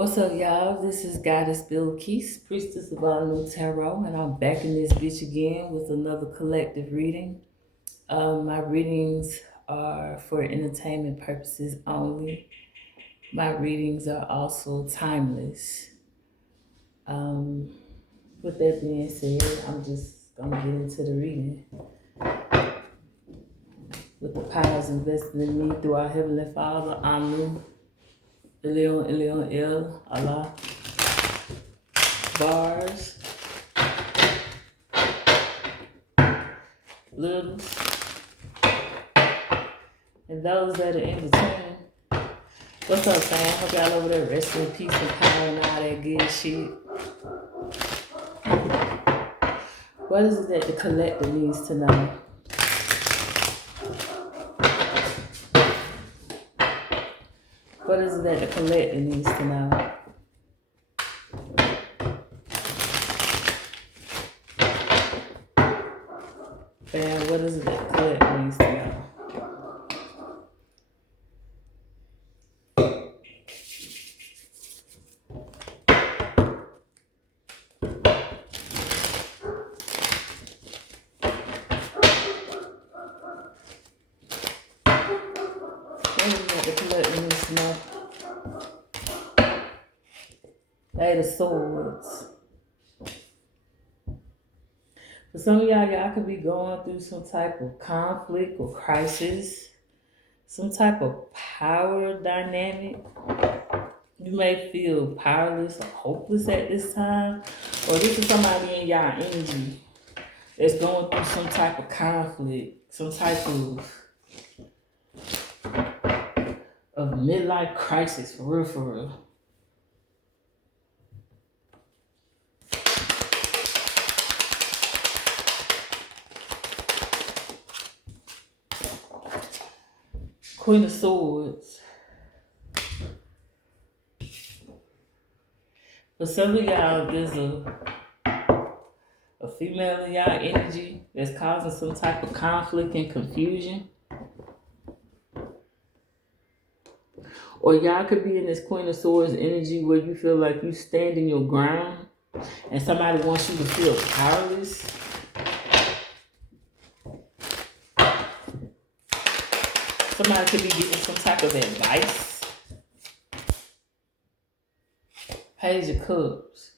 What's up, y'all? This is Goddess Bill Keys, Priestess of All New Tarot, and I'm back in this bitch again with another collective reading. My readings are for entertainment purposes only. My readings are also timeless. Um, with that being said, I'm just gonna get into the reading. With the powers invested in me through our Heavenly Father, Amu, Elion, Elion, El, Allah, Bars, Little, and those that are in between. What's up, fam? Hope y'all over there rest in peace and power and all that good shit. What is it that the collector needs to know? What is it that the collector needs to know? Fam, what is it that the collector needs to know? What is it that the collector needs to know? Eight of Swords. For some of y'all could be going through some type of conflict or crisis, some type of power dynamic. You may feel powerless or hopeless at this time, or this is somebody in y'all energy that's going through some type of conflict, some type of midlife crisis, for real, for real. Queen of Swords. For some of y'all, there's a female in y'all energy that's causing some type of conflict and confusion. Or y'all could be in this Queen of Swords energy where you feel like you standing your ground and somebody wants you to feel powerless. Somebody could be getting some type of advice. Page of Cups.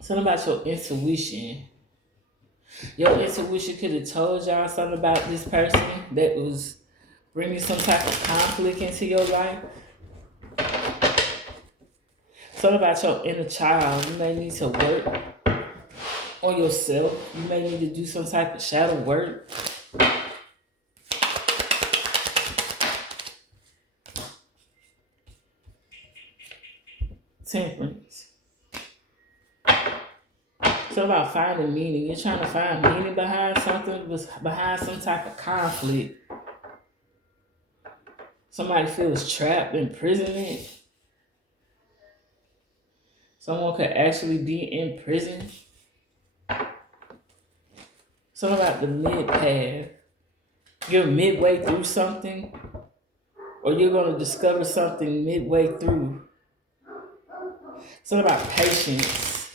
Something about your intuition. Your intuition could have told y'all something about this person that was bringing some type of conflict into your life. Something about your inner child. You may need to work on yourself. You may need to do some type of shadow work. Temperance. It's about finding meaning. You're trying to find meaning behind something, behind some type of conflict. Somebody feels trapped, imprisonment. Someone could actually be in prison. Something about the mid path. You're midway through something, or you're going to discover something midway through. Something about patience.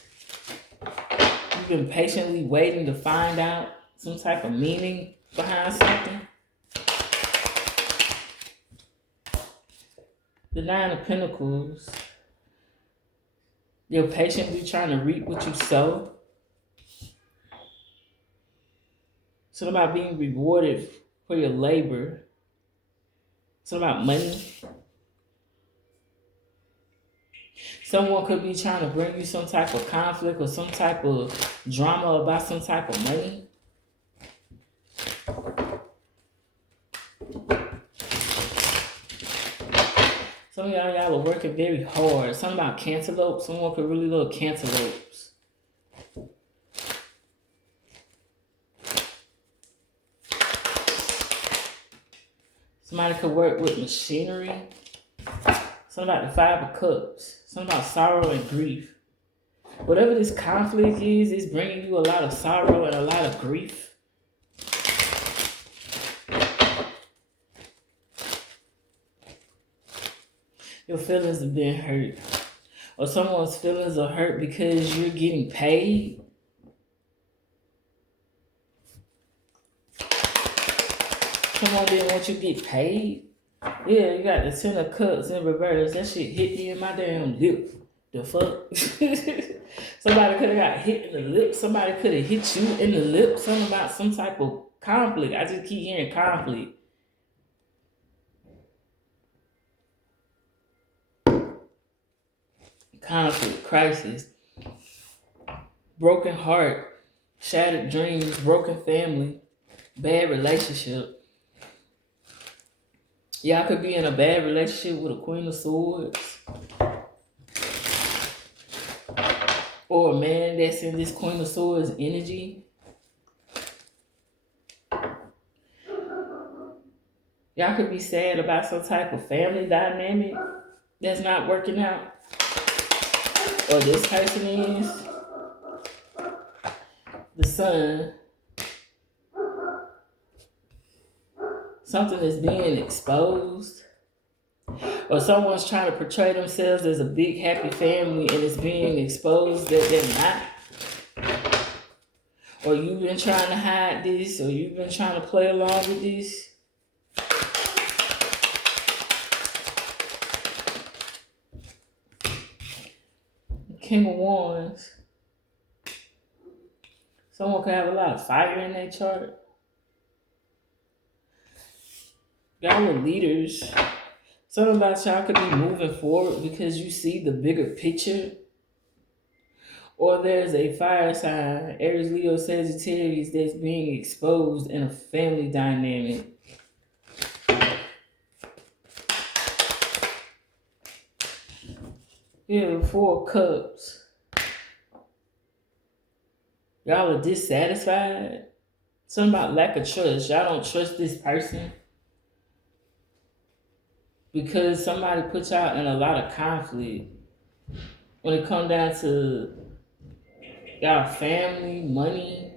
You've been patiently waiting to find out some type of meaning behind something. The Nine of Pentacles. You're patiently trying to reap what you sow. Something about being rewarded for your labor. Something about money. Someone could be trying to bring you some type of conflict or some type of drama about some type of money. Some of y'all are working very hard. Something about cantaloupe. Someone could really love cantaloupes. Somebody could work with machinery. Something about the Five of Cups. Something about sorrow and grief. Whatever this conflict is, it's bringing you a lot of sorrow and a lot of grief. Your feelings have been hurt. Or someone's feelings are hurt because you're getting paid. Someone didn't want you to get paid. Yeah, you got the 10 of Cups in reverse. That shit hit me in my damn lip. The fuck? Somebody could have got hit in the lip. Somebody could have hit you in the lip. Something about some type of conflict. I just keep hearing conflict. Conflict, crisis, broken heart, shattered dreams, broken family, bad relationship. Y'all could be in a bad relationship with a Queen of Swords. Or a man that's in this Queen of Swords energy. Y'all could be sad about some type of family dynamic that's not working out. Or this person is. The Sun. Something is being exposed. Or someone's trying to portray themselves as a big happy family and it's being exposed that they're not. Or you've been trying to hide this, or you've been trying to play along with this. King of Wands. Someone could have a lot of fire in their chart. Y'all are leaders. Something about y'all could be moving forward because you see the bigger picture. Or there's a fire sign, Aries, Leo, Sagittarius, that's being exposed in a family dynamic. Yeah, 4 of Cups. Y'all are dissatisfied. Something about lack of trust. Y'all don't trust this person. Because somebody put y'all in a lot of conflict. When it comes down to y'all family, money,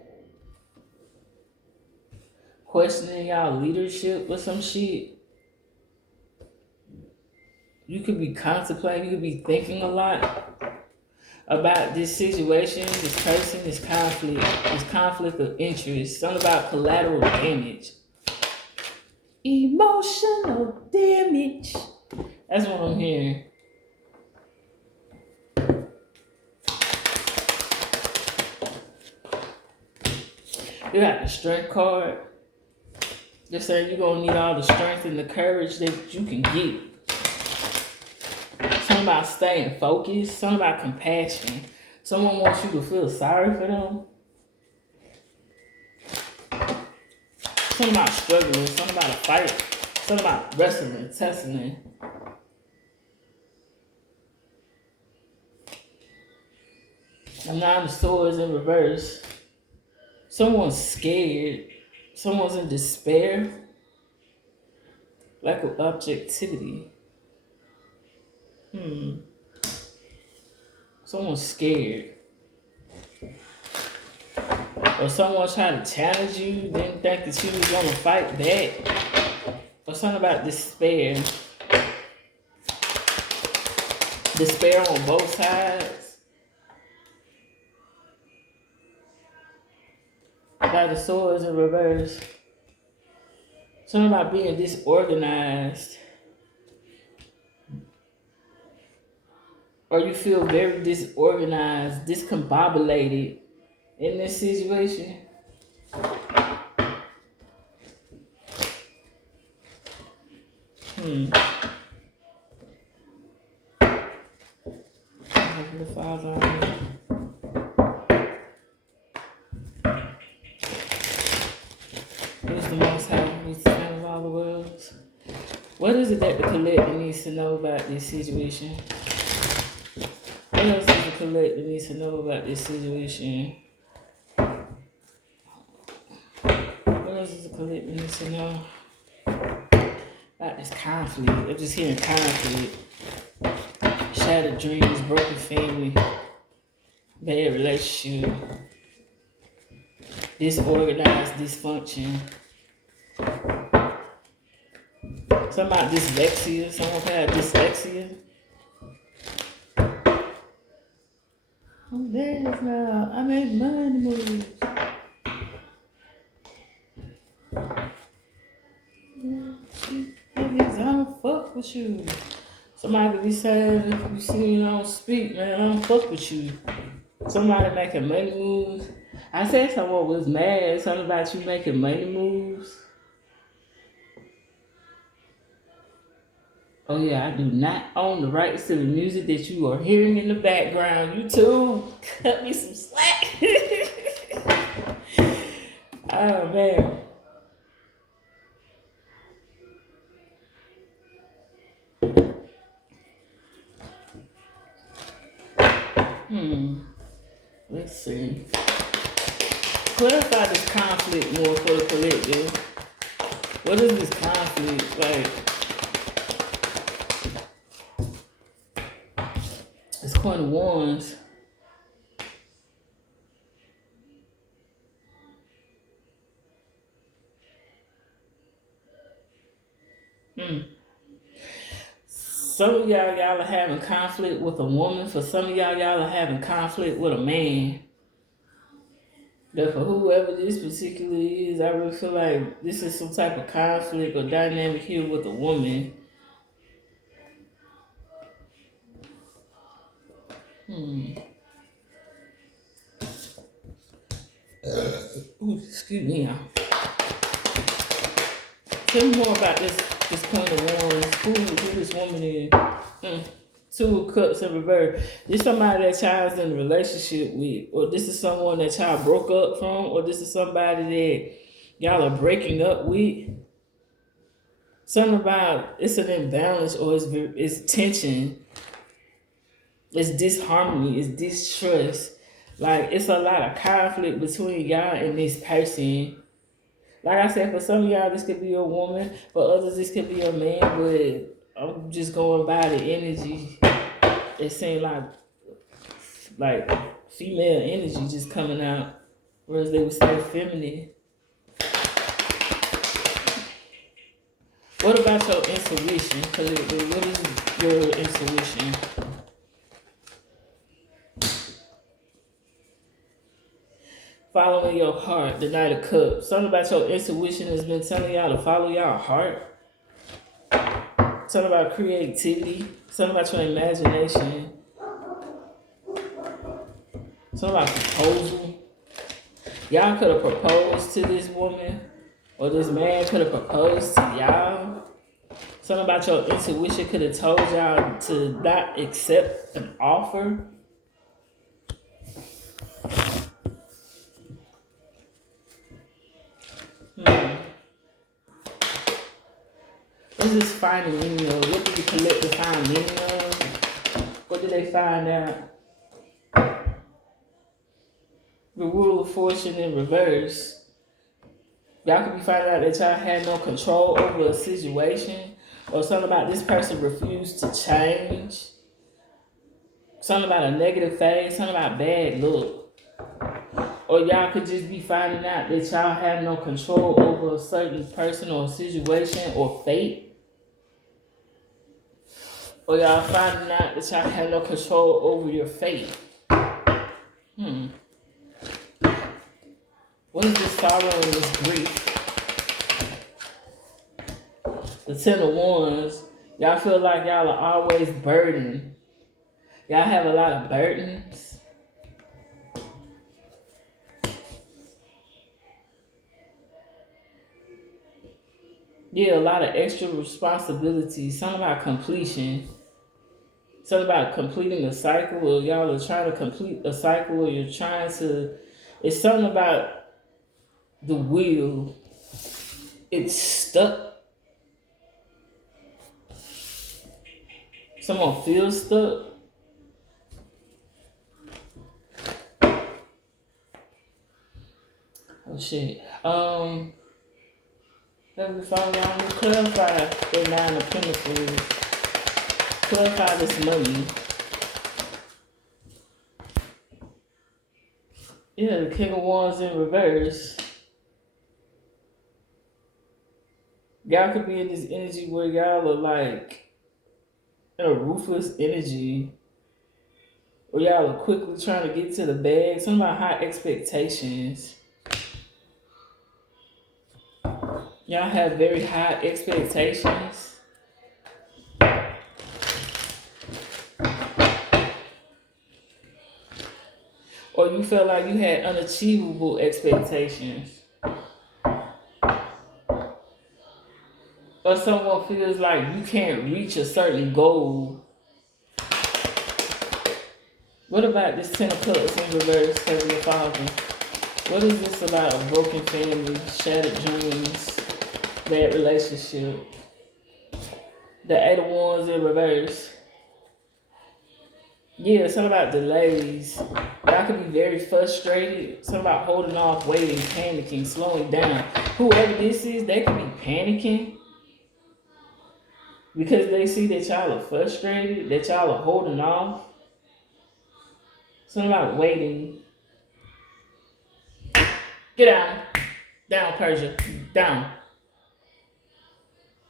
questioning y'all leadership or some shit. You could be contemplating, you could be thinking a lot about this situation, this person, this conflict of interest, something about collateral damage. Emotional damage. That's what I'm hearing. You got the Strength card. They're saying you're going to need all the strength and the courage that you can get. Something about staying focused. Something about compassion. Someone wants you to feel sorry for them. Something about struggling. Something about a fight. Something about wrestling, tussling. And 9 of Swords in reverse. Someone's scared. Someone's in despair. Lack of objectivity. Someone's scared. Or someone tried to challenge you, didn't think that you was going to fight back. Or something about despair. Despair on both sides. Got the Swords in reverse. Something about being disorganized. Or you feel very disorganized, discombobulated in this situation. Heavenly Father, who is the Most High, who is the Son of all the worlds? What is it that the collective needs to know about this situation? What else does the collective needs to know about this situation? What else does the collective need to know about this conflict? I'm just hearing conflict. Shattered dreams, broken family, bad relationship, disorganized dysfunction. Something about dyslexia. Someone could have dyslexia. Oh, there's now. I make money moves. Hey, I don't fuck with you. Somebody could be saying, if you see me don't speak, man, I don't fuck with you. Somebody making money moves. I said someone was mad. Something about you making money moves. Oh yeah, I do not own the rights to the music that you are hearing in the background. You too. Cut me some slack. Oh man. Let's see. Clarify this conflict more for the collective. What is this conflict? Like, it's Queen of Wands. Some of y'all are having conflict with a woman. For some of y'all are having conflict with a man. But for whoever this particularly is, I really feel like this is some type of conflict or dynamic here with a woman. Ooh, excuse me, y'all. Tell me more about this Queen of Wands. Who this woman is? Two of Cups in reverse. This somebody that child's in a relationship with, or this is someone that child broke up from, or this is somebody that y'all are breaking up with. Something about it's an imbalance or it's tension, it's disharmony, it's distrust. Like it's a lot of conflict between y'all and this person. Like I said, for some of y'all, this could be a woman. For others, this could be a man. But I'm just going by the energy. It seems like female energy just coming out, whereas they would say feminine. What about your intuition? What is your intuition? Following your heart, the Knight of Cups. Something about your intuition has been telling y'all to follow y'all heart. Something about creativity. Something about your imagination. Something about proposal. Y'all could have proposed to this woman, or this man could have proposed to y'all. Something about your intuition could have told y'all to not accept an offer. What's this finding meaning of? What did the collective find meaning of? What did they find out? The Wheel of Fortune in reverse. Y'all could be finding out that y'all had no control over a situation, or something about this person refused to change. Something about a negative phase, something about bad luck. Or y'all could just be finding out that y'all have no control over a certain person or situation or fate. Or y'all finding out that y'all have no control over your fate. What is this sorrow and this grief? The Ten of Wands. Y'all feel like y'all are always burdened. Y'all have a lot of burdens. Yeah, a lot of extra responsibilities. Something about completion. Something about completing a cycle, or y'all are trying to complete a cycle, or you're trying to. It's something about the wheel. It's stuck. Someone feels stuck. Oh shit. Let me follow on to clarify the Nine of Pentacles. Clarify this money. Yeah, the King of Wands in reverse. Y'all could be in this energy where y'all are like in a ruthless energy, or y'all are quickly trying to get to the bag. Something about high expectations. Y'all have very high expectations. Or you felt like you had unachievable expectations. Or someone feels like you can't reach a certain goal. What about this Ten of Cups in reverse, Heavenly Father? What is this about? A broken family, shattered dreams, bad relationship. The Eight of Wands in reverse. Yeah, something about delays. Y'all could be very frustrated. Something about holding off, waiting, panicking, slowing down. Whoever this is, they could be panicking because they see that y'all are frustrated, that y'all are holding off. Something about waiting. Get down. Down, Persia. Down.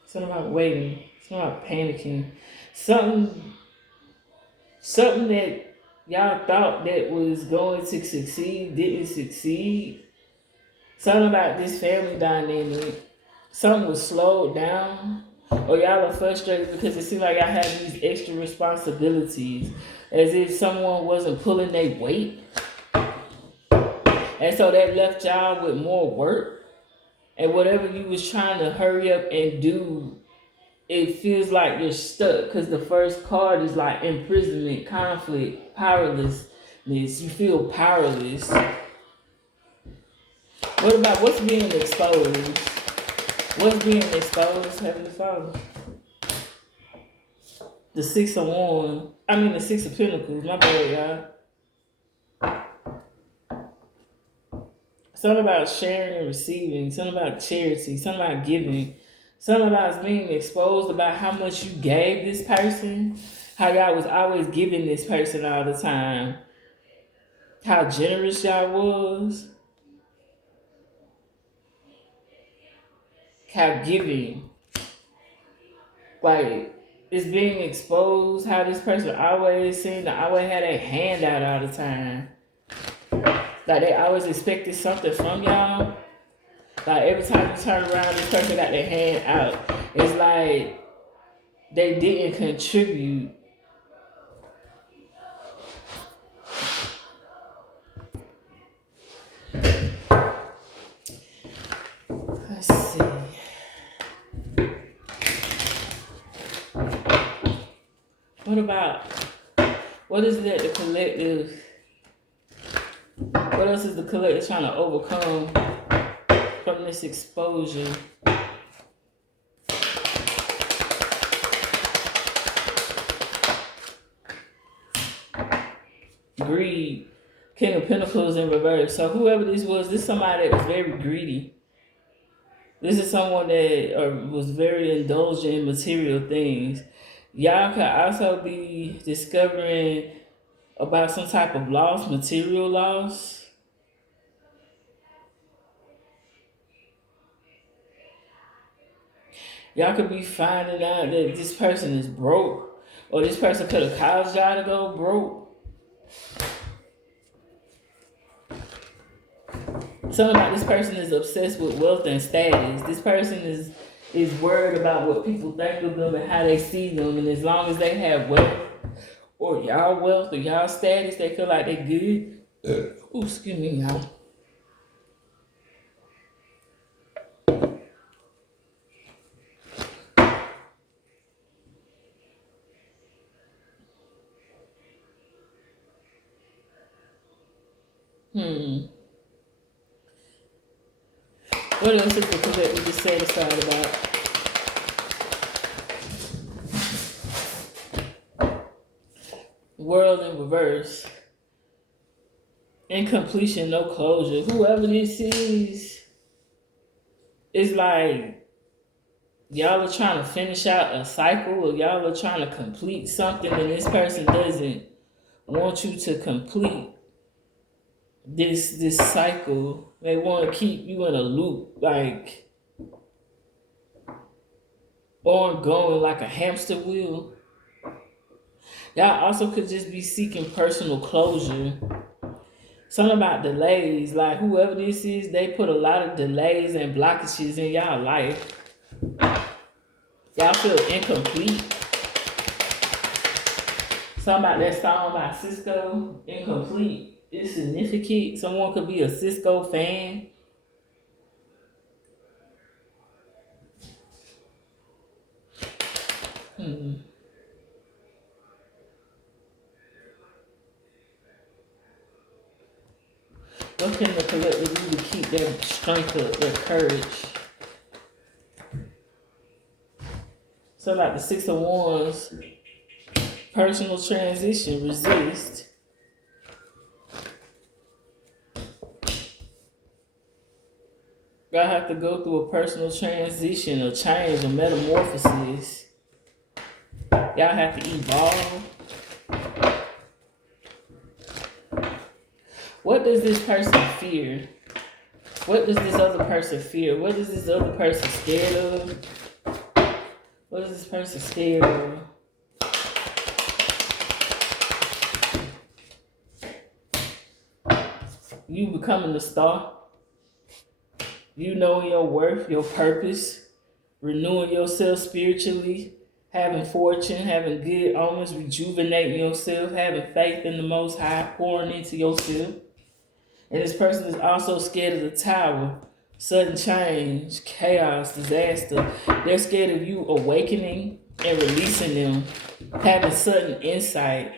Something about waiting. Something about panicking. Something that y'all thought that was going to succeed didn't succeed. Something about this family dynamic. Something was slowed down. Or y'all are frustrated because it seems like y'all have these extra responsibilities. As if someone wasn't pulling their weight. And so that left y'all with more work. And whatever you was trying to hurry up and do, it feels like you're stuck because the first card is like imprisonment, conflict, powerlessness. You feel powerless. What about what's being exposed? What's being exposed, Heavenly Father? The Six of Wands. I mean the Six of Pentacles. My bad, y'all. Something about sharing and receiving. Something about charity. Something about giving. Something about being exposed about how much you gave this person. How y'all was always giving this person all the time. How generous y'all was. How giving. Like, it's being exposed how this person always seemed to always had a hand out all the time. Like, they always expected something from y'all. Like, every time you turn around, this person got their hand out. It's like they didn't contribute. Let's see. What is that the collective, what else is the collective trying to overcome from this exposure? Greed. King of Pentacles in reverse. So whoever this was, this is somebody that was very greedy. This is someone that was very indulgent in material things. Y'all could also be discovering about some type of loss, material loss. Y'all could be finding out that this person is broke, or this person could have caused y'all to go broke. Something about this person is obsessed with wealth and status. This person is worried about what people think of them and how they see them, and as long as they have wealth, or y'all wealth, or y'all status, they feel like they good. Ooh, excuse me, y'all. What else is the collective dissatisfied about? World in reverse. Incompletion, no closure. Whoever this is, it's like y'all are trying to finish out a cycle, or y'all are trying to complete something, and this person doesn't want you to complete this cycle. They want to keep you in a loop. Like, ongoing like a hamster wheel. Y'all also could just be seeking personal closure. Something about delays, like whoever this is, they put a lot of delays and blockages in y'all life. Y'all feel incomplete. Something about that song by Cisco, Incomplete, is significant. Someone could be a Cisco fan. Hmm. What can the collective do to keep their strength up, their courage? So like the Six of Wands, personal transition, resist. Y'all have to go through a personal transition, a change, a metamorphosis. Y'all have to evolve. What does this person fear? What does this other person fear? What is this other person scared of? What is this person scared of? You becoming the star. You knowing your worth, your purpose, renewing yourself spiritually, having fortune, having good omens, rejuvenating yourself, having faith in the Most High, pouring into yourself. And this person is also scared of the tower, sudden change, chaos, disaster. They're scared of you awakening and releasing them, having sudden insight.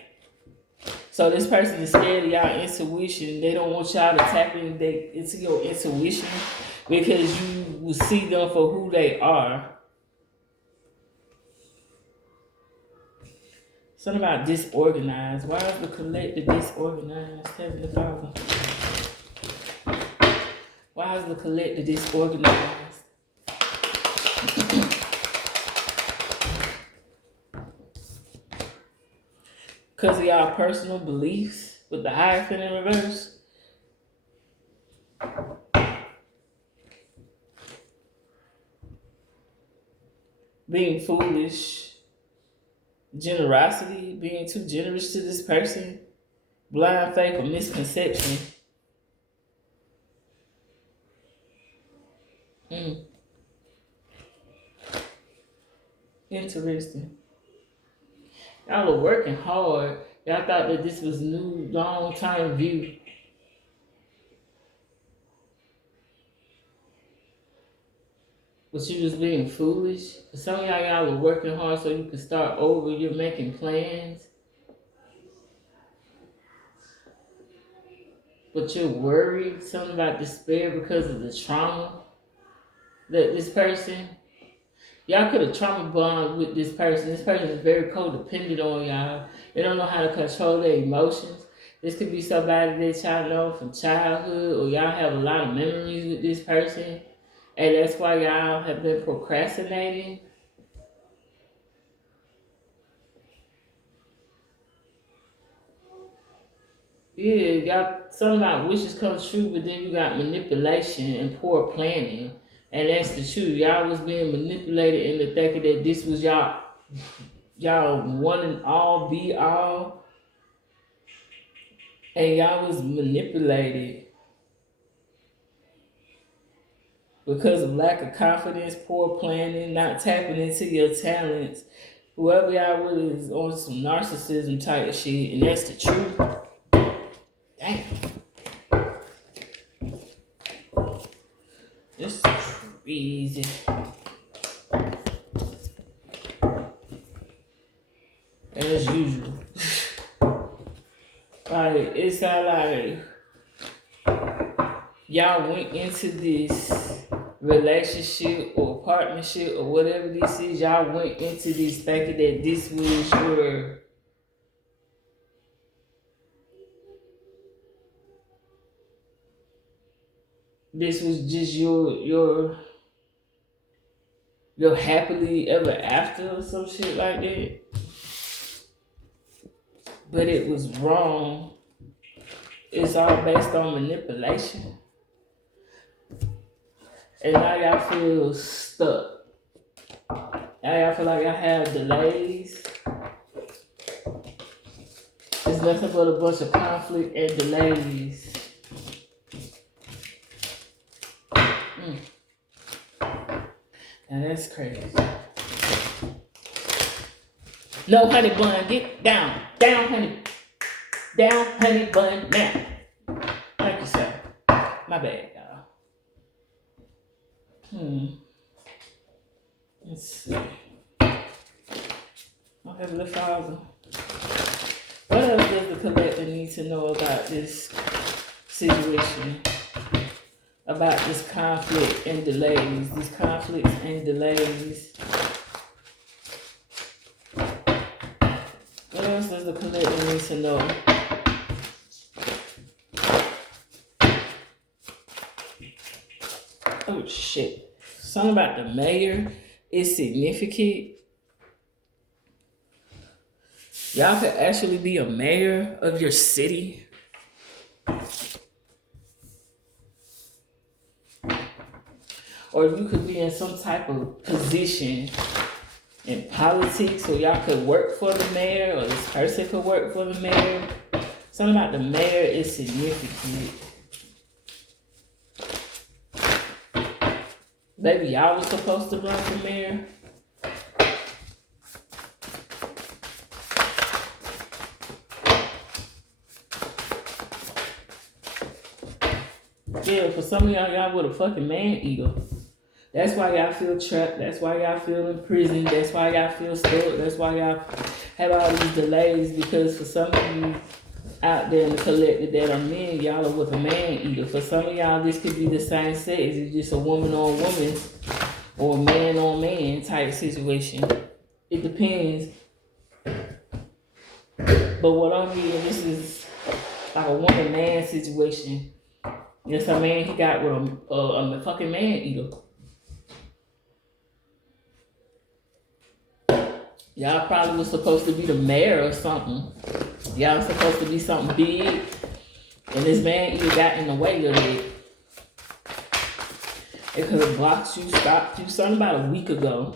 So this person is scared of y'all intuition. They don't want y'all to tap into your intuition because you will see them for who they are. Something about disorganized. Why is the collective disorganized? Heavenly Father. Why is the collective disorganized? Because of y'all personal beliefs with the Hierophant in reverse. Being foolish. Generosity, being too generous to this person. Blind faith or misconception. Interesting. Y'all are working hard. Y'all thought that this was new long-term view. But you was being foolish. Some of y'all are working hard so you can start over. You're making plans. But you're worried. Something about despair because of the trauma that this person. Y'all could have trauma bond with this person. This person is very codependent on y'all. They don't know how to control their emotions. This could be somebody that y'all know from childhood, or y'all have a lot of memories with this person, and that's why y'all have been procrastinating. Yeah, y'all something about wishes come true, but then you got manipulation and poor planning. And that's the truth. Y'all was being manipulated into thinking that this was y'all one and all be all, and y'all was manipulated because of lack of confidence, poor planning, not tapping into your talents. Whoever y'all with is on some narcissism type of shit, and that's the truth. Damn. This is crazy. As usual. Like, it's not like y'all went into this relationship or partnership or whatever this is, y'all went into this thinking that this was just your happily ever after or some shit like that. But it was wrong. It's all based on manipulation. And now y'all feel stuck. I feel like I have delays. It's nothing but a bunch of conflict and delays. And that's crazy. No, honey bun, get down. Down, honey. Down, honey bun, now. Thank you, sir. My bad, y'all. Let's see. Oh, Heavenly Father. What else does the collector need to know about this situation? About this conflict and delays. These conflicts and delays. What else does the collector need to know? Oh shit. Something about the mayor is significant. Y'all could actually be a mayor of your city. Or you could be in some type of position in politics, so y'all could work for the mayor, or this person could work for the mayor. Something about the mayor is significant. Maybe y'all was supposed to run for mayor. Yeah, for some of y'all with a fucking man eater. That's why y'all feel trapped. That's why y'all feel in prison. That's why y'all feel stuck. That's why y'all have all these delays. Because for some of you out there in the collective that are men, y'all are with a man eater. For some of y'all, this could be the same sex. It's just a woman on woman or a man on man type situation. It depends. But what I'm hearing, this is like a woman man situation. Yes, a man he got with a fucking man eater. Y'all probably was supposed to be the mayor or something. Y'all was supposed to be something big. And this man eater got in the way of it. It could have blocked you, stopped you, something about a week ago.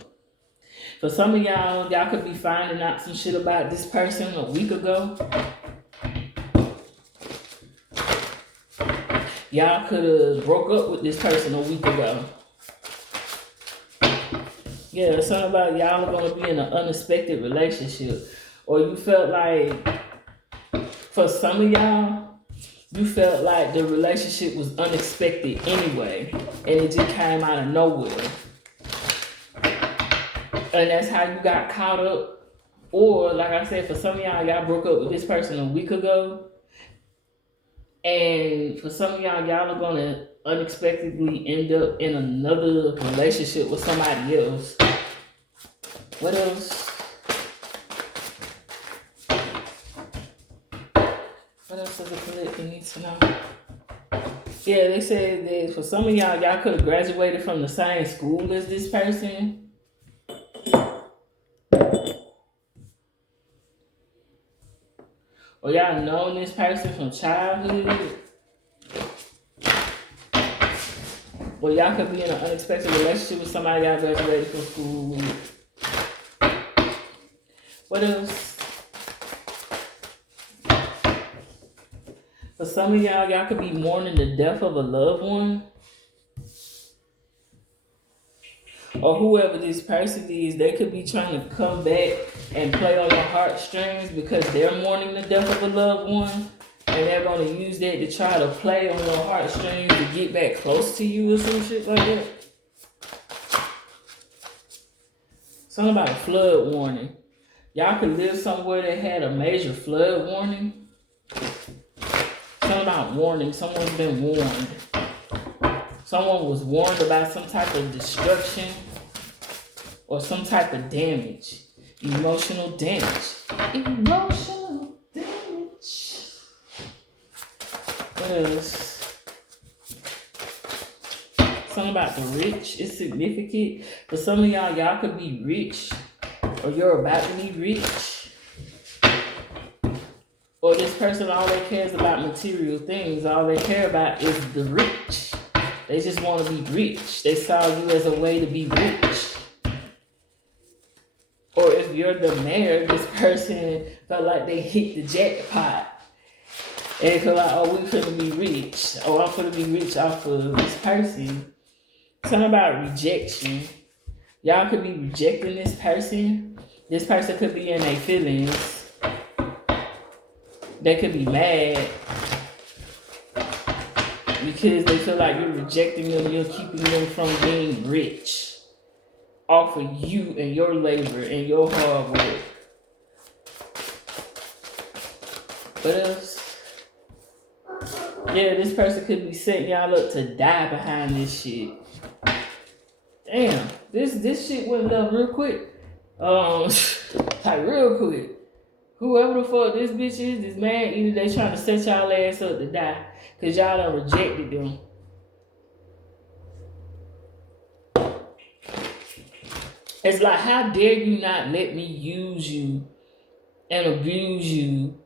For some of y'all could be finding out some shit about this person a week ago. Y'all could have broke up with this person a week ago. Yeah, something about y'all are going to be in an unexpected relationship. Or you felt like, for some of y'all, you felt like the relationship was unexpected anyway. And it just came out of nowhere. And that's how you got caught up. Or, like I said, for some of y'all broke up with this person a week ago. And for some of y'all are going to unexpectedly end up in another relationship with somebody else. What else? What else does the collector need to know? Yeah, they said that for some of y'all could have graduated from the same school as this person. Or y'all known this person from childhood. Or y'all could be in an unexpected relationship with somebody y'all graduated from school with. What else? For some of y'all could be mourning the death of a loved one. Or whoever this person is, they could be trying to come back and play on your heartstrings because they're mourning the death of a loved one. And they're going to use that to try to play on your heartstrings to get back close to you or some shit like that. Something about a flood warning. Y'all could live somewhere that had a major flood warning. Something about warning. Someone's been warned. Someone was warned about some type of destruction or some type of damage. Emotional damage. Emotional damage. What else? Something about the rich is significant. For some of y'all could be rich. Or you're about to be rich. Or this person, all they cares about material things. All they care about is the rich. They just want to be rich. They saw you as a way to be rich. you're the mayor, this person felt like they hit the jackpot. And they feel like, oh, we finna be rich. Oh, I'm finna be rich off of this person. Something about rejection. Y'all could be rejecting this person. This person could be in their feelings. They could be mad because they feel like you're rejecting them. You're keeping them from being rich off of you and your labor and your hard work. What else? Yeah, this person could be setting y'all up to die behind this shit. Damn, this shit went down real quick. Like real quick. Whoever the fuck this bitch is, this man, either they trying to set y'all ass up to die, cause y'all done rejected them. It's like, how dare you not let me use you and abuse you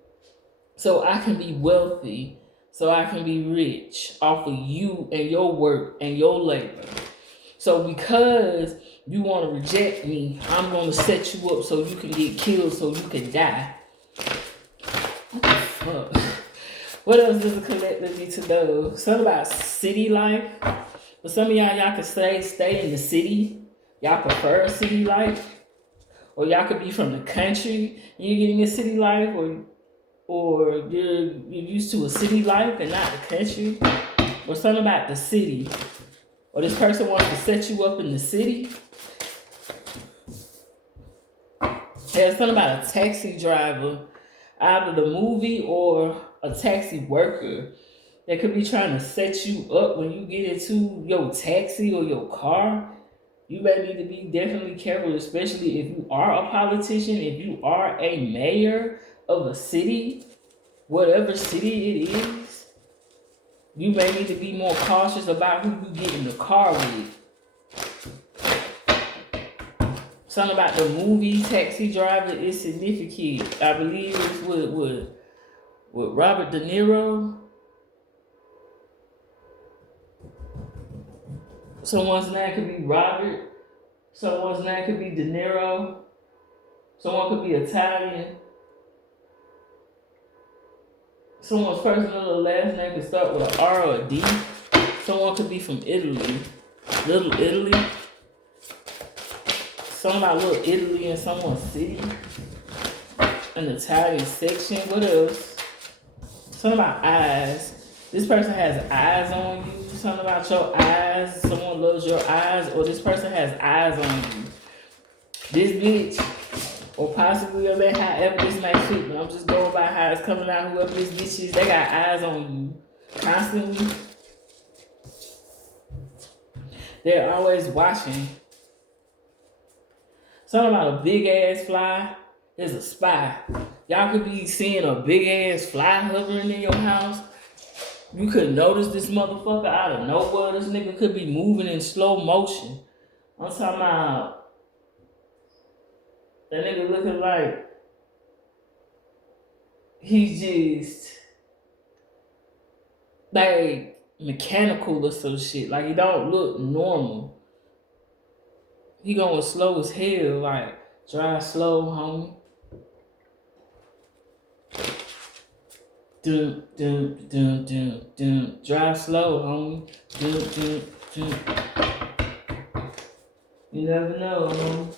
so I can be wealthy, so I can be rich off of you and your work and your labor. So because you want to reject me, I'm going to set you up so you can get killed, so you can die. What the fuck? What else does the collective need to know? Something about city life. But some of y'all can stay in the city. Y'all prefer city life. Or y'all could be from the country. You're getting a city life, or you're used to a city life and not the country. Or something about the city. Or this person wants to set you up in the city. There's something about a taxi driver, either the movie or a taxi worker, that could be trying to set you up when you get into your taxi or your car. You may need to be definitely careful, especially if you are a politician, if you are a mayor of a city, whatever city it is. You may need to be more cautious about who you get in the car with. Something about the movie Taxi Driver is significant. I believe it's with Robert De Niro. Someone's name could be Robert. Someone's name could be De Niro. Someone could be Italian. Someone's first and last name could start with an R or a D. Someone could be from Italy. Little Italy. Something about Little Italy in someone's city. An Italian section. What else? Something about eyes. This person has eyes on you. Something about your eyes. Someone loves your eyes. Or this person has eyes on you. This bitch, or possibly your man, however this may fit, but I'm just going by how it's coming out. Whoever this bitch is, they got eyes on you constantly. They're always watching. Something about a big ass fly. There's a spy. Y'all could be seeing a big ass fly hovering in your house. You could notice this motherfucker out of nowhere. This nigga could be moving in slow motion. I'm talking about that nigga looking like he's just like mechanical or some shit. Like he don't look normal. He going slow as hell. Like drive slow, homie. Dun, dun, dun, dun, dun. Drive slow, homie. Dun, dun, dun. You never know, homie.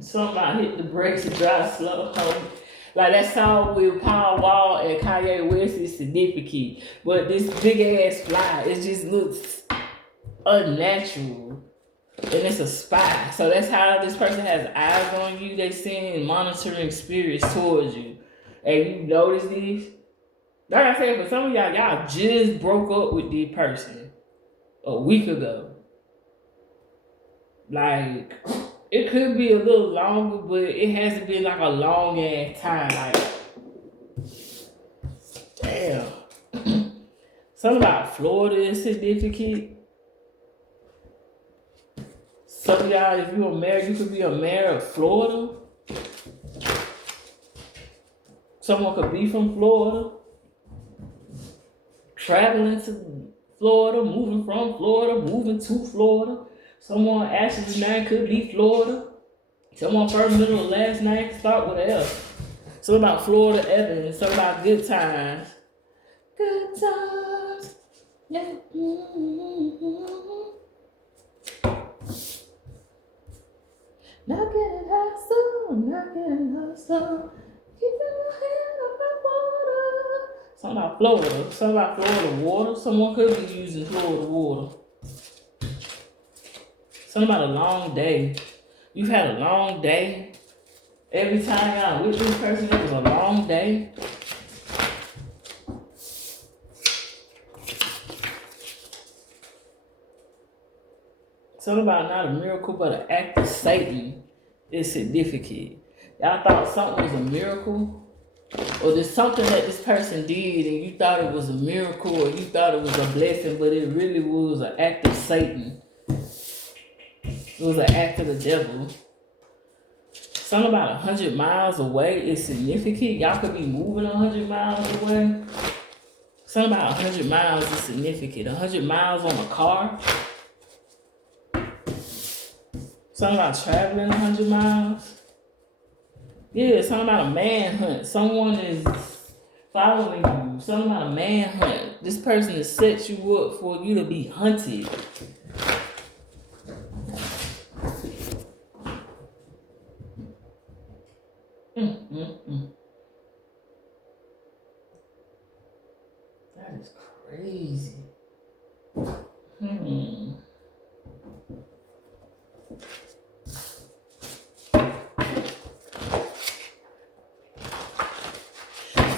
Something about hit the brakes and drive slow, homie. Like that song with Paul Wall and Kanye West is significant. But this big ass fly, it just looks unnatural. And it's a spy. So that's how this person has eyes on you. They send monitoring spirits towards you. And you notice this? Like I said, for some of y'all just broke up with this person a week ago. Like, it could be a little longer, but it hasn't been like a long ass time. Like, damn. Something about Florida is significant. Some of y'all, if you're a mayor, you could be a mayor of Florida. Someone could be from Florida. Traveling to Florida, moving from Florida, moving to Florida. Someone Ashley's name could be Florida. Someone first, middle, or last name start with an F. Something about Florida Evans. Something about good times. Good times. Yeah. Not getting hustle, not getting hustle. Keeping my head up my water. Something about Florida. Something about Florida water. Someone could be using Florida water. Something about a long day. You've had a long day. Every time I got with this person, it was a long day. Something about not a miracle, but an act of Satan is significant. Y'all thought something was a miracle, or there's something that this person did and you thought it was a miracle or you thought it was a blessing, but it really was an act of Satan. It was an act of the devil. Something about 100 miles away is significant. Y'all could be moving 100 miles away. Something about 100 miles is significant. 100 miles on a car. Something about traveling 100 miles. Yeah, something about a manhunt. Someone is following you. Something about a manhunt. This person has set you up for you to be hunted. That is crazy.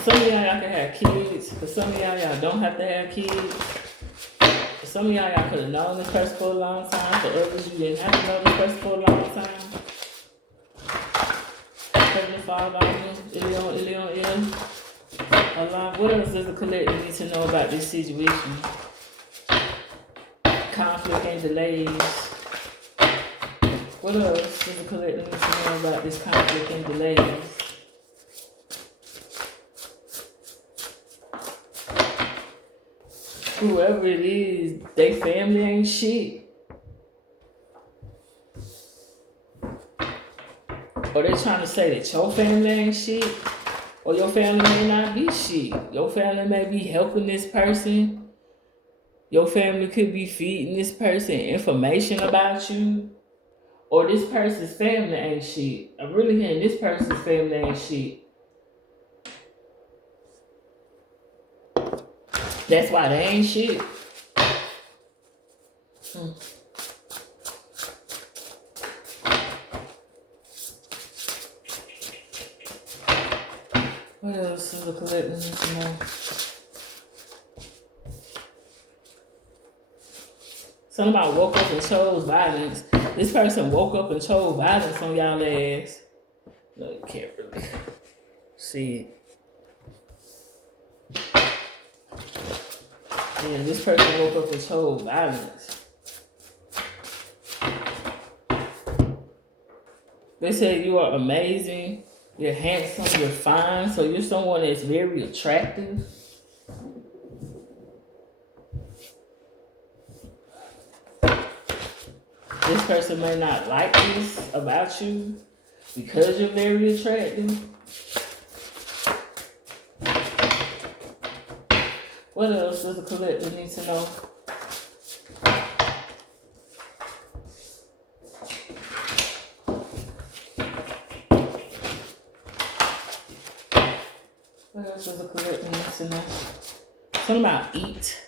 Some of y'all can have kids. For some of y'all don't have to have kids. For some of y'all could have known this person for a long time. For others, you didn't have to know this person for a long time. Heavenly Father, Ilion. Allah, what else does the collective need to know about this situation? Conflict and delays. What else does the collective need to know about this conflict and delays? Whoever it is, they family ain't shit. Or they trying to say that your family ain't shit. Or your family may not be shit. Your family may be helping this person. Your family could be feeding this person information about you. Or this person's family ain't shit. I'm really hearing this person's family ain't shit. That's why they ain't shit. What else is the collective need to know? Something about woke up and chose violence. This person woke up and chose violence on y'all ass. No, you can't really see it. Yeah, this person woke up and chose violence. They said you are amazing, you're handsome, you're fine, so you're someone that's very attractive. This person may not like this about you because you're very attractive. What else does the collective need to know? What else does the collective need to know? Something about eat.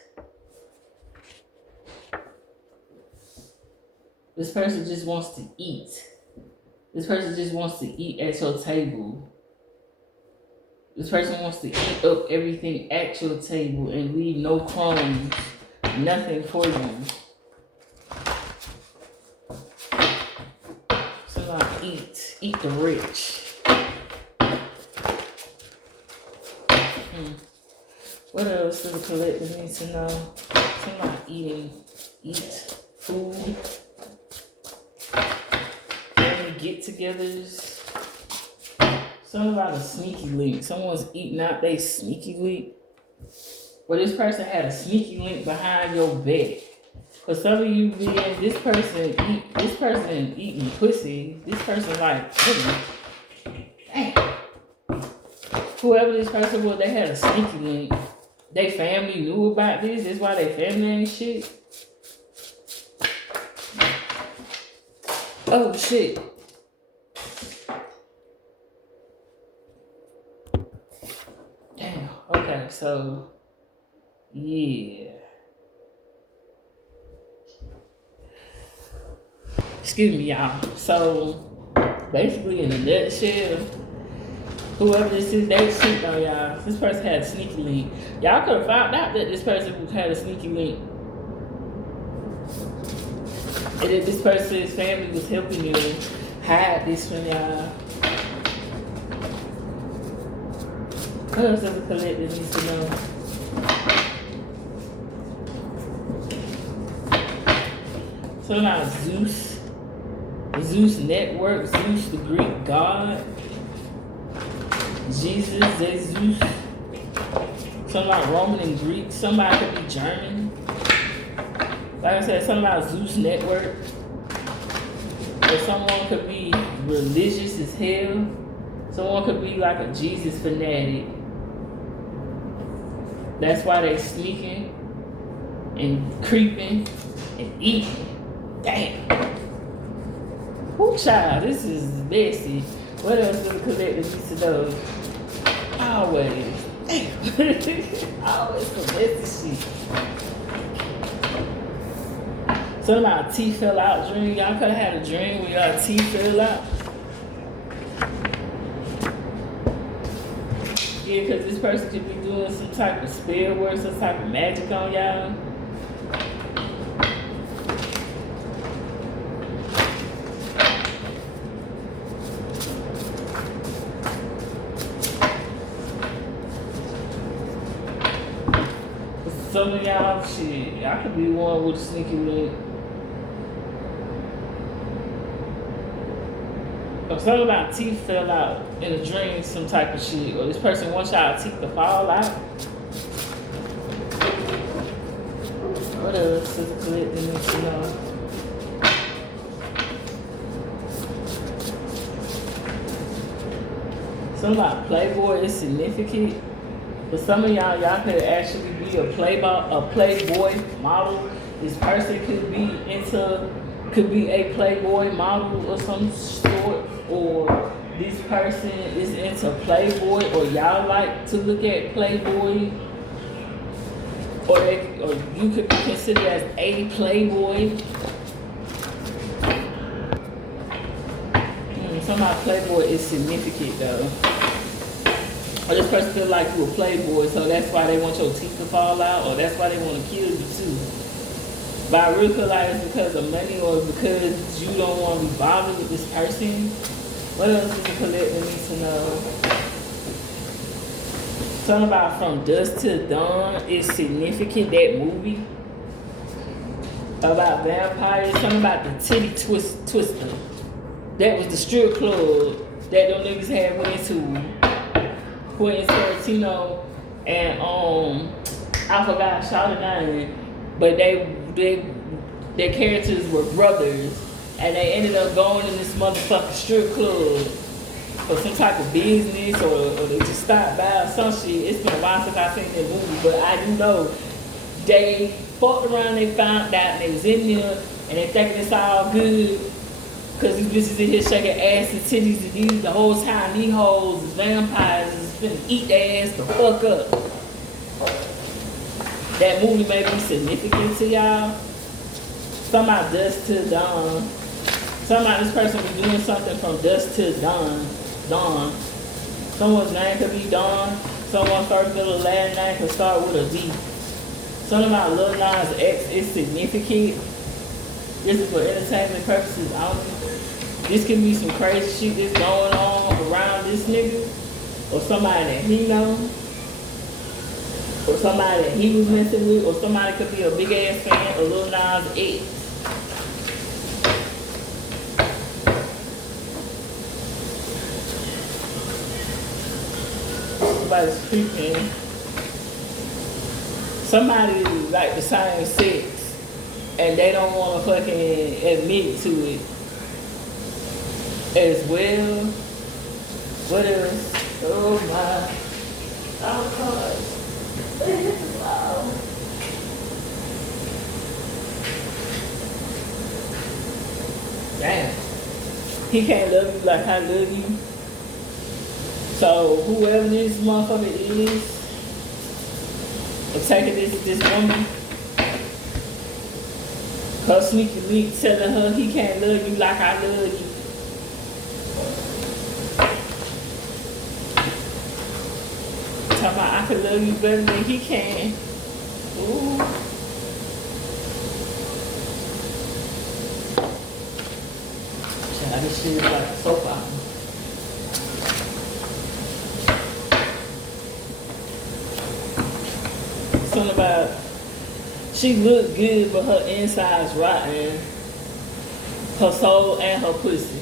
This person just wants to eat. This person just wants to eat at your table. This person wants to eat up everything at your table and leave no crumbs, nothing for you. So like eat the rich. What else does the collective need to know? Something about eating, eat, food, family get-togethers. Something about a sneaky link. Someone's eating out they sneaky link. Or this person had a sneaky link behind your back. For some of you being this person eating pussy. This person like, damn. Whoever this person was, they had a sneaky link. They family knew about this. That's why they family ain't shit. Oh shit. Damn. Okay, so yeah. Excuse me, y'all. So basically, in a nutshell, whoever this is, they cheat on y'all. This person had a sneaky link. Y'all could have found out that this person had a sneaky link. And that this person's family was helping you hide this from y'all. What else does a collective needs to know? So now Zeus Network, Zeus the Greek god, Jesus, Jesus. Something about Roman and Greek. Somebody could be German. Like I said, something about Zeus Network. Or someone could be religious as hell. Someone could be like a Jesus fanatic. That's why they sneaking and creeping and eating. Damn. Whoo, child, this is messy. What else does the collective need to know? Always. Damn. Always some messy shit. Something about teeth fell out dream. Y'all could have had a dream where y'all teeth fell out. Yeah, because this person could be doing some type of spell work, some type of magic on y'all. Some of y'all, shit, y'all could be one with a sneaky link. Or something about teeth fell out in a dream, some type of shit. Or this person wants y'all teeth to fall out. What else is the collective needs to know? Something about Playboy is significant. For some of y'all could actually be a Playboy model. This person could be a Playboy model of some sort, or this person is into Playboy, or y'all like to look at Playboy, or you could be considered as a Playboy. Somebody Playboy is significant though. Or this person feel like you a playboy, so that's why they want your teeth to fall out, or that's why they want to kill you too. But I really feel like it's because of money, or because you don't want to be bothered with this person. What else does the collective need to know? Something about From Dusk Till Dawn is significant, that movie. About vampires, something about the Titty Twister. That was the strip club that them niggas had went into. Quentin Tarantino and I forgot shot name, but their characters were brothers, and they ended up going in this motherfucking strip club for some type of business, or they just stopped by or some shit. It's been a while since I seen that movie, but I do know they fucked around, they found out, and they was in there, and they thinking it's all good. Cause these bitches in here shaking ass and titties, and these the whole time these hoes is vampires is finna eat their ass the fuck up. That movie may be significant to y'all. Somebody Dusk Till Dawn. Somebody, this person was doing something from dusk till dawn. Someone's name could be Dawn. Someone's first middle last name could start with a D. Something about Lil Nas X is significant. This is for entertainment purposes only. This can be some crazy shit that's going on around this nigga, or somebody that he know, or somebody that he was messing with, or somebody could be a big ass fan of Lil Nas X. Somebody's creeping. somebody like the same sex and they don't want to fucking admit to it as well. What else? Oh my. Oh God. Damn. He can't love you like I love you. So whoever this motherfucker is, taking this woman, her sneaky link telling her he can't love you like I love you. Talking about I can love you better than he can. Ooh. Child, this shit is like a soap opera. Something about she look good but her inside's rotten. Her soul and her pussy.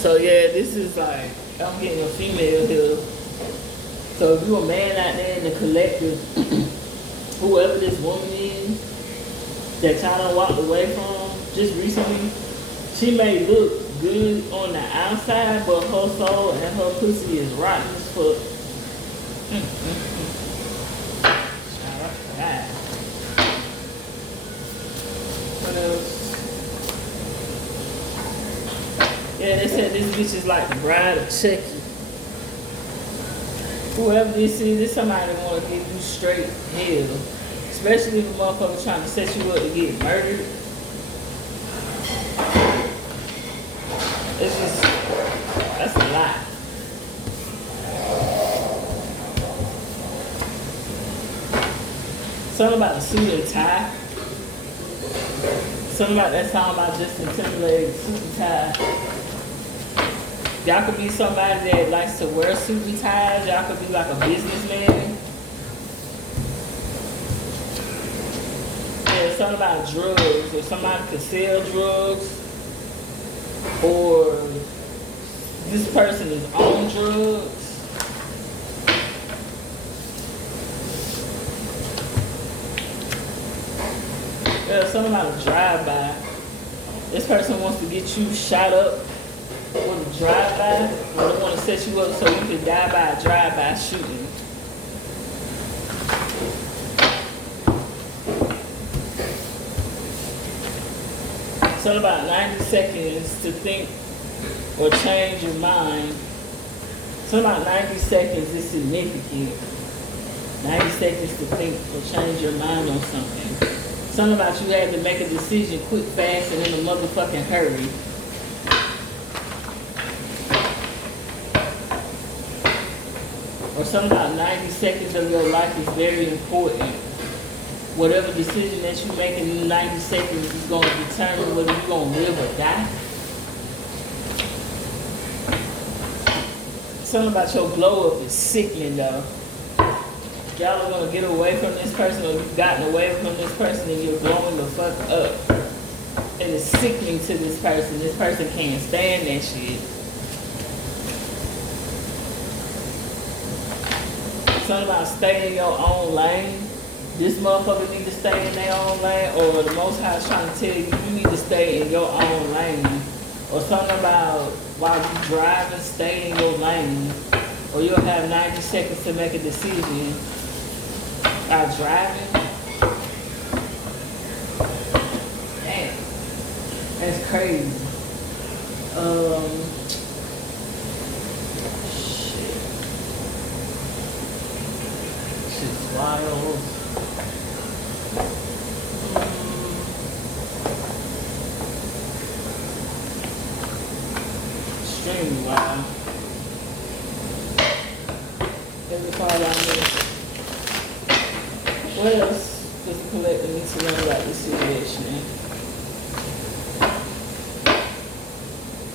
So yeah, this is like I'm getting a female here. So if you a man out there in the collective, whoever this woman is that y'all done walked away from just recently, she may look good on the outside, but her soul and her pussy is rotten as fuck. What else? Yeah, they said this bitch is like the bride of Chucky. Whoever this is somebody that want to give you straight hell. Especially if a motherfucker trying to set you up to get murdered. It's just, that's a lot. Something about the suit and tie. Something about that song by Justin Timberlake, suit and tie. Y'all could be somebody that likes to wear suit and ties. Y'all could be like a businessman. Yeah, something about drugs, or somebody could sell drugs, or this person is on drugs. Yeah, something about a drive-by. This person wants to get you shot up with a drive-by, or they want to set you up so you can die by a drive-by shooting. Something about 90 seconds to think or change your mind. Something about 90 seconds is significant. 90 seconds to think or change your mind on something. Something about you had to make a decision quick, fast, and in a motherfucking hurry. Or something about 90 seconds of your life is very important. Whatever decision that you make in 90 seconds is going to determine whether you're going to live or die. Something about your glow up is sickening though. Y'all are going to get away from this person, or you've gotten away from this person and you're glowing the fuck up. And it's sickening to this person. This person can't stand that shit. Something about staying in your own lane. This motherfucker need to stay in their own lane, or the Most High is trying to tell you you need to stay in your own lane. Or something about while you driving, stay in your lane. Or you'll have 90 seconds to make a decision. While driving. Damn. That's crazy. Shit's wild. Extremely wild. Every part I miss. What else does the collector need to know about this situation?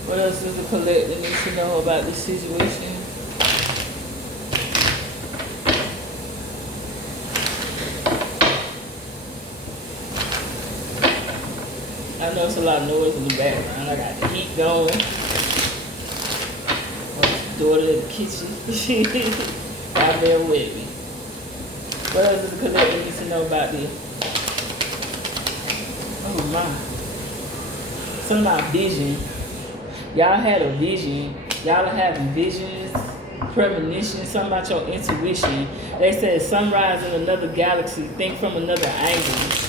What else does the collector need to know about this situation? I know it's a lot of noise in the background. I got the heat going. My daughter in the kitchen. Out there with me. What else does the collective need to know about this? Oh my. Something about vision. Y'all had a vision. Y'all are having visions, premonitions, something about your intuition. They said sunrise in another galaxy, think from another angle.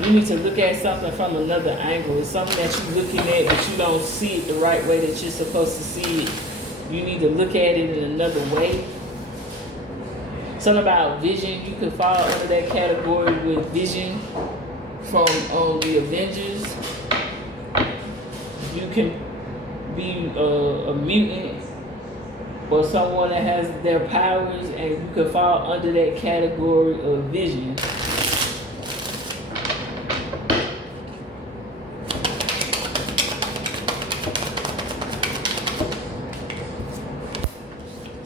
You need to look at something from another angle. It's something that you're looking at, but you don't see it the right way that you're supposed to see it. You need to look at it in another way. Something about vision. You could fall under that category with vision from the Avengers. You can be a mutant or someone that has their powers, and you could fall under that category of vision.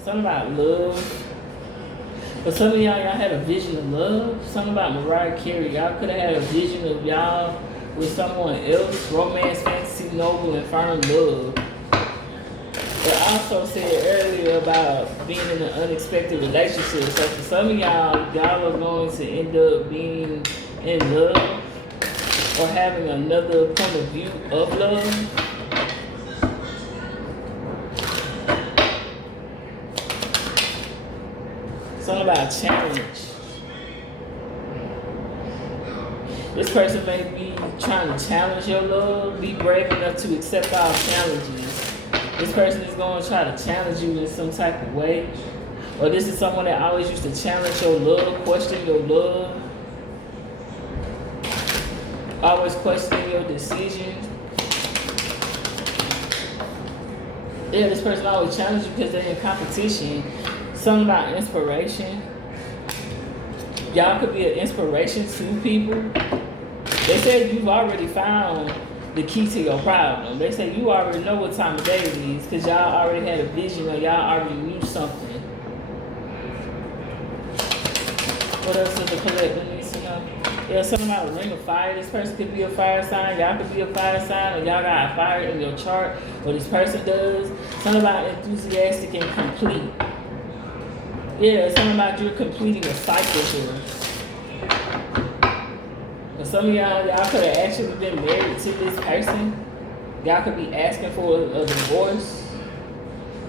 Something about love. For some of y'all had a vision of love. Something about Mariah Carey. Y'all could have had a vision of y'all with someone else. Romance, fantasy, noble, and firm love. But I also said earlier about being in an unexpected relationship. So for some of y'all are going to end up being in love or having another point of view of love. Something about challenge. This person may be trying to challenge your love. Be brave enough to accept all challenges. This person is going to try to challenge you in some type of way. Or this is someone that always used to challenge your love, question your love. Always questioning your decisions. Yeah, this person always challenges you because they're in competition. Something about inspiration. Y'all could be an inspiration to people. They said you've already found the key to your problem. They say you already know what time of day it is because y'all already had a vision or y'all already knew something. What else does the collective need to know? Yeah, something about a ring of fire. This person could be a fire sign. Y'all could be a fire sign, or y'all got a fire in your chart, or this person does. Something about enthusiastic and complete. Yeah, something about you're completing a cycle here. But some of y'all could have actually been married to this person. Y'all could be asking for a divorce.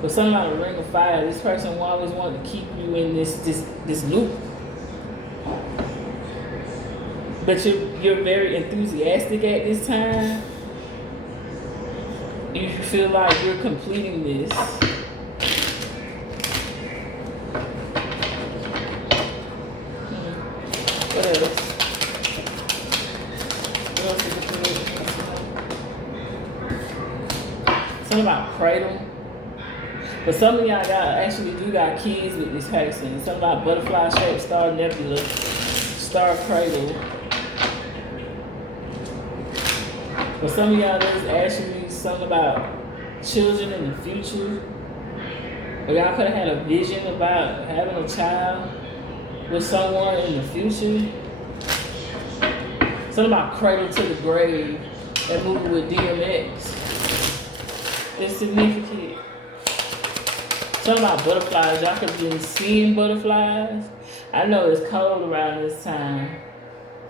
But something about a ring of fire. This person will always want to keep you in this loop. But you're very enthusiastic at this time. You feel like you're completing this. What else? What else is it? Something about cradle. But some of y'all actually got kids with this person. Something about butterfly shape, star nebula, star cradle. But some of y'all, there's actually something about children in the future. Or y'all could have had a vision about having a child with someone in the future. Something about cradle to the grave. That movie with DMX. It's significant. Something about butterflies. Y'all could be seeing butterflies. I know it's cold around this time,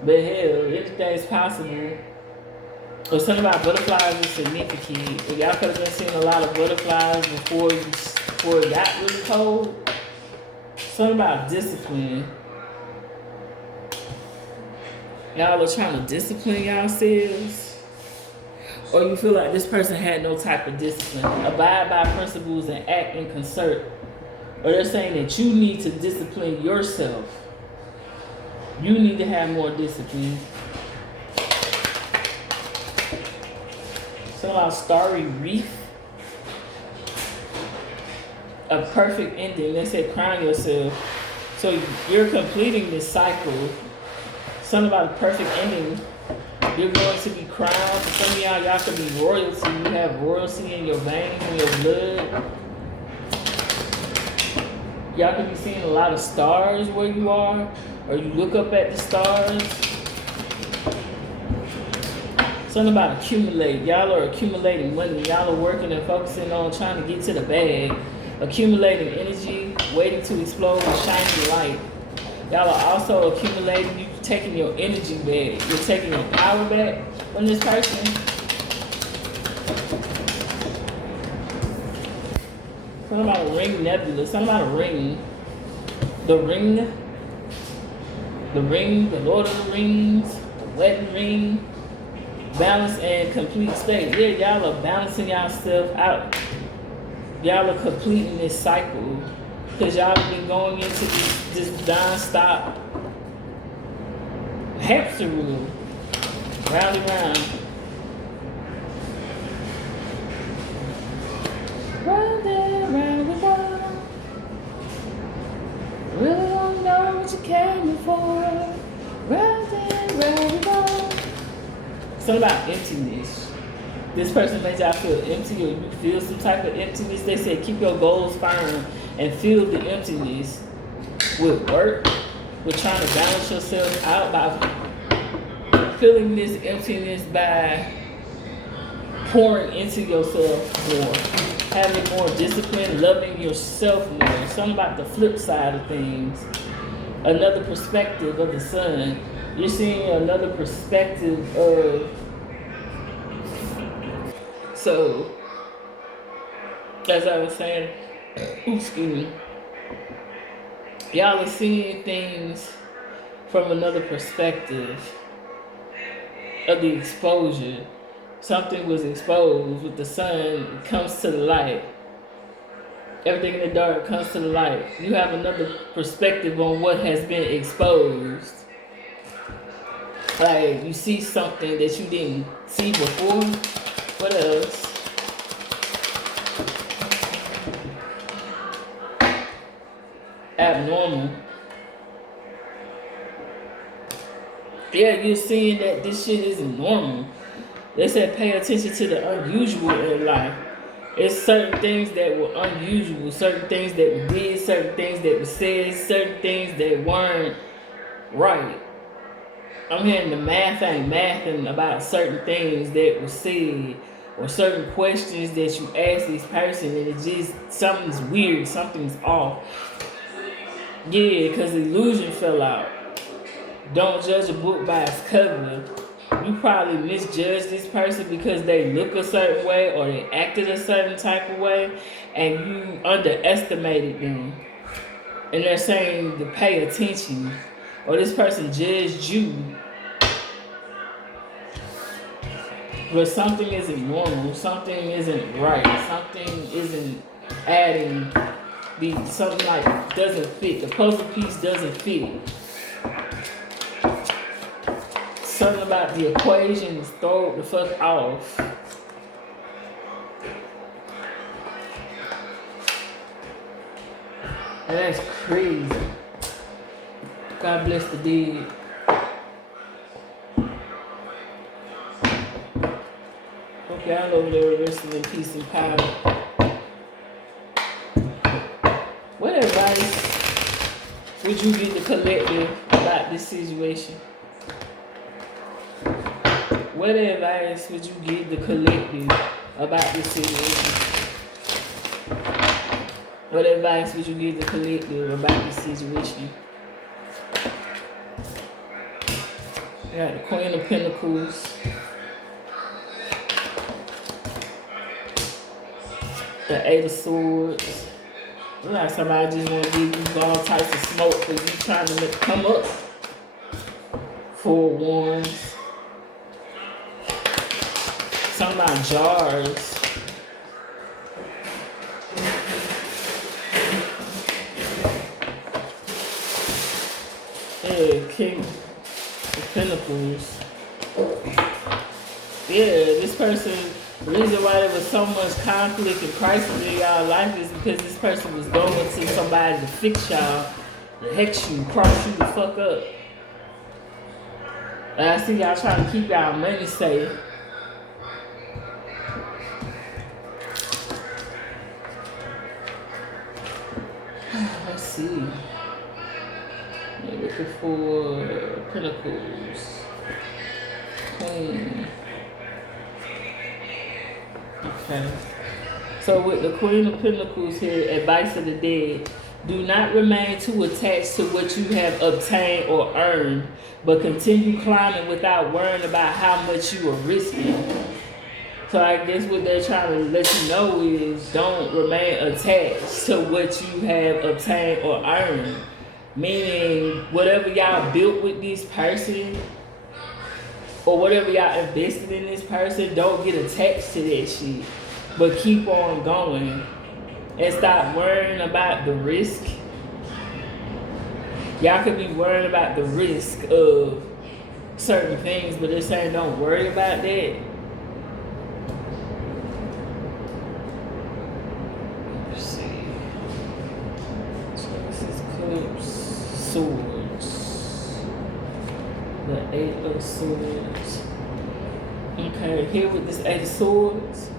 but hell, anything's possible. But something about butterflies is significant. If y'all could have been seeing a lot of butterflies before it got really cold. Something about discipline. Y'all are trying to discipline yourselves. Or you feel like this person had no type of discipline. Abide by principles and act in concert. Or they're saying that you need to discipline yourself. You need to have more discipline. Something about starry reef. A perfect ending. They say crown yourself. So you're completing this cycle. Something about a perfect ending. You're going to be crowned. For some of y'all could be royalty. You have royalty in your veins, in your blood. Y'all could be seeing a lot of stars where you are. Or you look up at the stars. Something about accumulate. Y'all are accumulating money. Y'all are working and focusing on trying to get to the bag. Accumulating energy, waiting to explode with shining light. Y'all are also accumulating, you taking your energy back. You're taking your power back from this person. Something about a ring nebula. Something about a ring. The ring. The ring. The Lord of the Rings. The wedding ring. Balance and complete state. Yeah, y'all are balancing yourself out. Y'all are completing this cycle. Because y'all have been going into this non-stop hamster wheel. Round and round. Round and round and round. Really don't know what you came for. Round and round and round. Something about emptiness. This person made y'all feel empty, or you feel some type of emptiness. They said keep your goals firm and fill the emptiness with work, with trying to balance yourself out by filling this emptiness by pouring into yourself more, having more discipline, loving yourself more. Something about the flip side of things. Another perspective of the sun. You're seeing another perspective of. So, as I was saying, excuse me, y'all are seeing things from another perspective of the exposure. Something was exposed with the sun, it comes to the light. Everything in the dark comes to the light. You have another perspective on what has been exposed. Like, you see something that you didn't see before. What else? Abnormal. Yeah, you're seeing that this shit isn't normal. They said pay attention to the unusual in life. It's certain things that were unusual, certain things that were did, certain things that were said, certain things that weren't right. I'm hearing the math ain't mathing about certain things that were said, or certain questions that you ask this person, and it just, something's weird, something's off. Yeah, because the illusion fell out. Don't judge a book by its cover. You probably misjudged this person because they look a certain way or they acted a certain type of way, and you underestimated them. And they're saying to pay attention. Or this person judged you. But something isn't normal, something isn't right, something isn't adding, something like doesn't fit. The puzzle piece doesn't fit. Something about the equation is thrown the fuck off. And that's crazy. God bless the dead. Hope y'all over there resting in peace and power. What advice would you give the collective about this situation? What advice would you give the collective about this situation? What advice would you give the collective about this situation? We got the Queen of Pentacles. The Eight of Swords. Look like somebody just want to give you all types of smoke because you trying to come up. Four of Wands. Something about jars. Yeah, King of Pentacles. Yeah, this person, the reason why there was so much conflict and crisis in y'all life is because this person was going to somebody to fix y'all, to hex you, cross you the fuck up. And I see y'all trying to keep y'all money safe. Let's see. We're looking for Pentacles. Queen. Okay. So with the Queen of Pentacles here, advice of the dead, Do not remain too attached to what you have obtained or earned, but continue climbing without worrying about how much you are risking. So I guess what they're trying to let you know is don't remain attached to what you have obtained or earned. Meaning whatever y'all built with this person or whatever y'all invested in this person, don't get attached to that shit. But keep on going and stop worrying about the risk. Y'all could be worrying about the risk of certain things, but they're saying don't worry about that. Let's see. So this is Cups, Swords. The Eight of Swords. Okay, here with this Eight of Swords,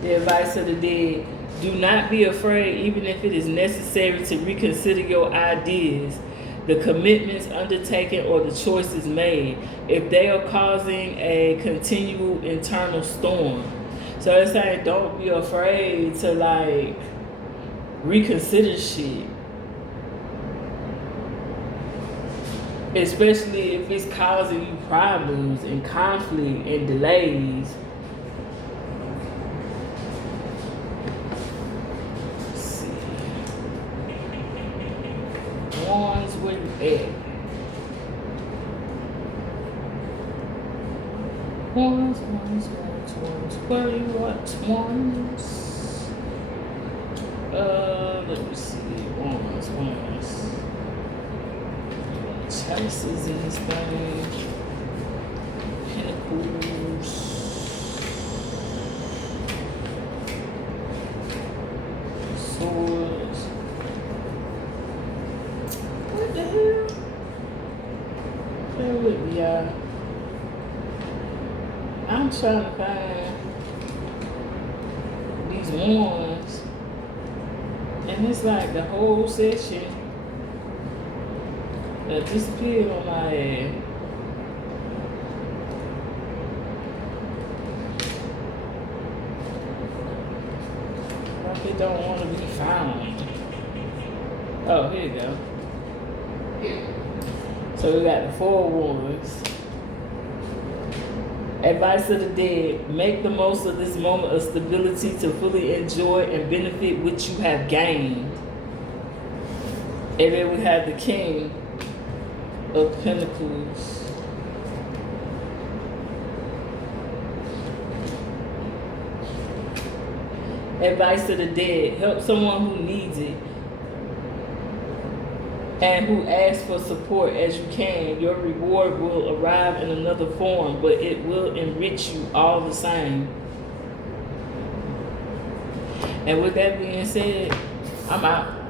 the advice of the dead. Do not be afraid, even if it is necessary to reconsider your ideas, the commitments undertaken, or the choices made, if they are causing a continual internal storm. So it's saying don't be afraid to like reconsider shit. Especially if it's causing you problems and conflict and delays. Let's see. Wands, where you at? Wands, where you at? Wands. Let me see. Wands. Chalices in this thing. Pentacles. Swords. What the hell? Bear with me, y'all. I'm trying to find these wands. And it's like the whole section that disappeared on my ass. Like it don't want to be found. Oh, here you go. So we got the Four Wands. Advice of the dead. Make the most of this moment of stability to fully enjoy and benefit what you have gained. And then we have the King of Pentacles. Advice to the dead. Help someone who needs it and who asks for support as you can. Your reward will arrive in another form, but it will enrich you all the same. And with that being said, I'm out.